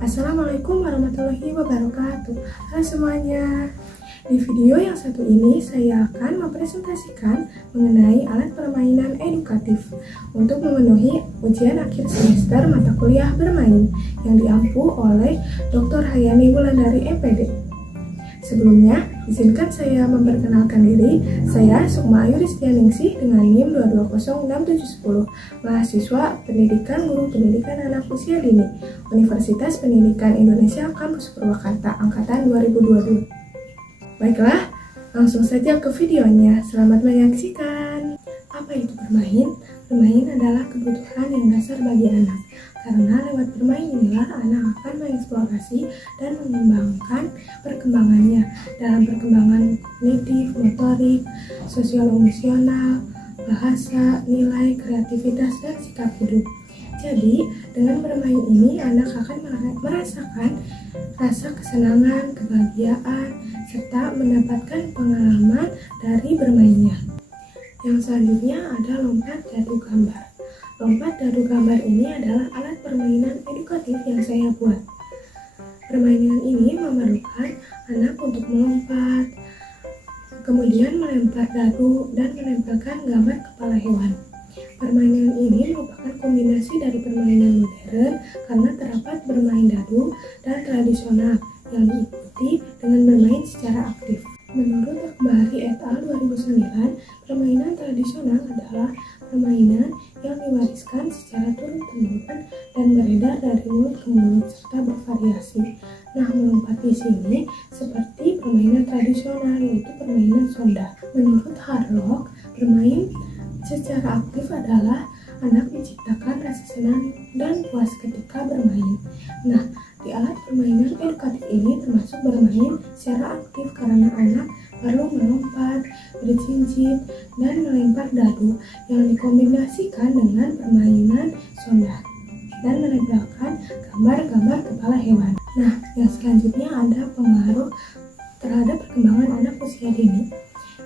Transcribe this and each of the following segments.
Assalamualaikum warahmatullahi wabarakatuh. Halo semuanya. Di video yang satu ini saya akan mempresentasikan mengenai alat permainan edukatif untuk memenuhi ujian akhir semester mata kuliah bermain yang diampu oleh Dr. Hayani Wulandari MPD. Sebelumnya, izinkan saya memperkenalkan diri. Saya Sukma Ayu Rizkianingsih dengan NIM 2206710, mahasiswa Pendidikan Guru Pendidikan Anak Usia Dini, Universitas Pendidikan Indonesia Kampus Purwakarta, Angkatan 2022. Baiklah, langsung saja ke videonya. Selamat menyaksikan. Apa itu bermain? Bermain adalah kebutuhan yang dasar bagi anak. Karena lewat bermain inilah anak akan mengeksplorasi dan mengembangkan perkembangannya dalam perkembangan kognitif, motorik, sosial-emosional, bahasa, nilai, kreativitas, dan sikap hidup. Jadi, dengan bermain ini anak akan merasakan rasa kesenangan, kebahagiaan, serta mendapatkan pengalaman dari bermainnya. Yang selanjutnya ada lompat dadu gambar. Lompat dadu gambar ini adalah alat permainan edukatif yang saya buat. Permainan ini memerlukan anak untuk melompat, kemudian melempar dadu dan menempelkan gambar kepala hewan. Permainan ini merupakan kombinasi dari permainan modern karena terdapat bermain dadu dan tradisional yang diikuti dengan bermain secara aktif. Menurut Akbari et al. 2009, permainan tradisional adalah permainan yang diwariskan secara turun-temurun dan beredar dari mulut ke mulut serta bervariasi. Nah, melompat di sini seperti permainan tradisional, yaitu permainan sonda. Menurut Harlock, bermain secara aktif adalah anak menciptakan rasa senang dan puas ketika bermain. Nah, di alat permainan edukatif ini termasuk bermain secara aktif karena anak perlu melompat, bercincin, dan melempar dadu yang dikombinasikan dengan permainan sonda dan menempelkan gambar-gambar kepala hewan. Nah, yang selanjutnya ada pengaruh terhadap perkembangan anak usia dini.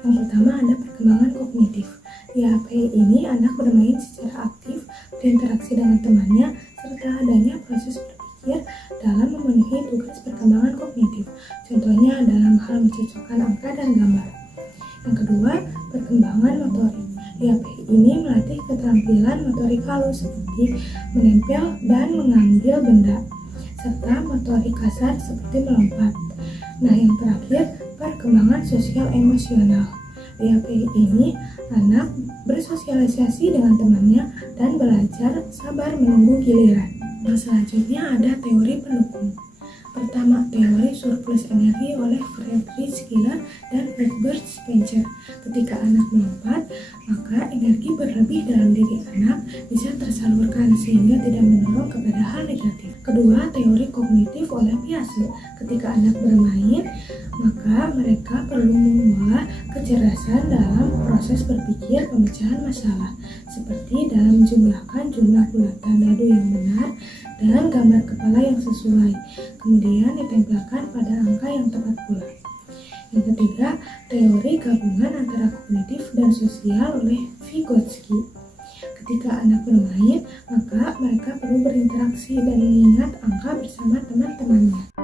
Yang pertama ada perkembangan kognitif. Di HP ini anak bermain secara aktif, berinteraksi dengan temannya, serta adanya proses berpikir dalam memenuhi tugas perkembangan kognitif. Contohnya dalam hal mencocokkan angka dan gambar. Yang kedua, perkembangan motorik. Di HP ini melatih keterampilan motorik halus seperti menempel dan mengambil benda, serta motorik kasar seperti melompat. Nah, yang terakhir, perkembangan sosial emosional. Di HP ini, anak bersosialisasi dengan temannya dan belajar sabar menunggu giliran. Yang selanjutnya ada teori pendukung. Pertama, teori surplus energi oleh Friedrich Schiller dan Herbert Spencer. Ketika anak melompat, maka energi berlebih dalam diri anak bisa tersalurkan sehingga tidak mendorong kepada hal negatif. Kedua, teori kognitif oleh Piaget. Ketika anak bermain, maka mereka perlu mengolah kecerdasan dalam proses berpikir pemecahan masalah, seperti dalam menjumlahkan jumlah bulatan dadu yang benar dan gambar kepala yang sesuai, kemudian ditempelkan pada angka yang tepat pula. Yang ketiga, teori gabungan antara kognitif dan sosial oleh Vygotsky. Ketika anak bermain, maka mereka perlu berinteraksi dan mengingat angka bersama teman-temannya.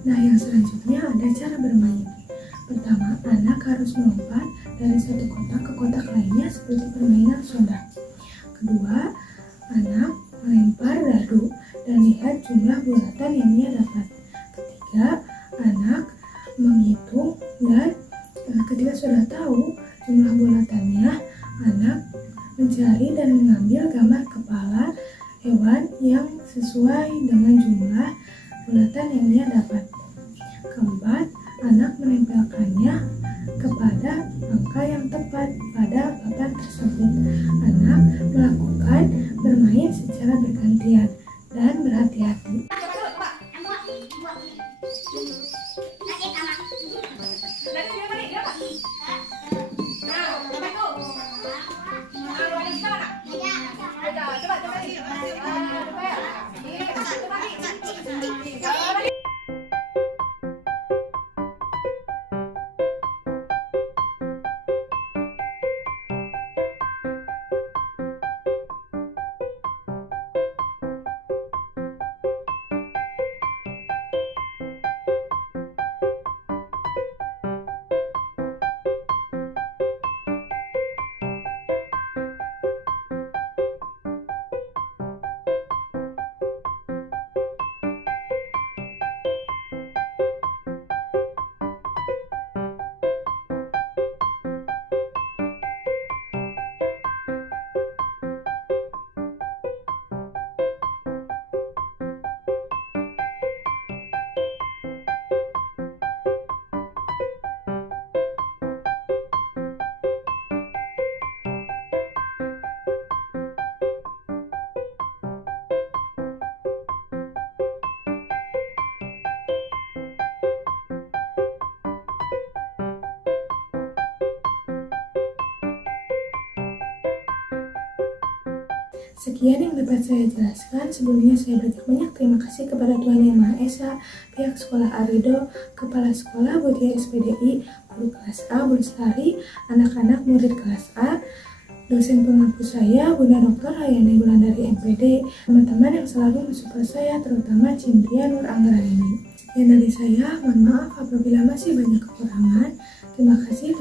Nah, yang selanjutnya ada cara bermain. Pertama, anak harus melompat dari satu kotak ke kotak lainnya seperti permainan soda. Kedua, anak melempar dadu dan lihat jumlah bulatan yang ia dapat. Ketiga, anak menghitung dan ketika sudah tahu jumlah bulatannya, anak mencari dan mengambil gambar kepala hewan yang sesuai dengan jumlah bulatan yang ia dapat. Keempat, anak menempelkannya kepada angka yang tepat pada papan tersebut. Anak melakukan bermain secara bergantian dan berhati-hati. Sekian yang dapat saya jelaskan. Sebelumnya saya banyak terima kasih kepada Tuhan Yang Maha Esa, pihak sekolah Arido, Kepala Sekolah Mutia SPDI, guru kelas A Bu Lestari, anak-anak murid kelas A, dosen pengampu saya Bunda Dr. Hayani Wulandari MPD, teman-teman yang selalu mensupport saya, terutama Cynthia Nur Anggraini. Sekian dari saya, mohon maaf apabila masih banyak kekurangan. Terima kasih.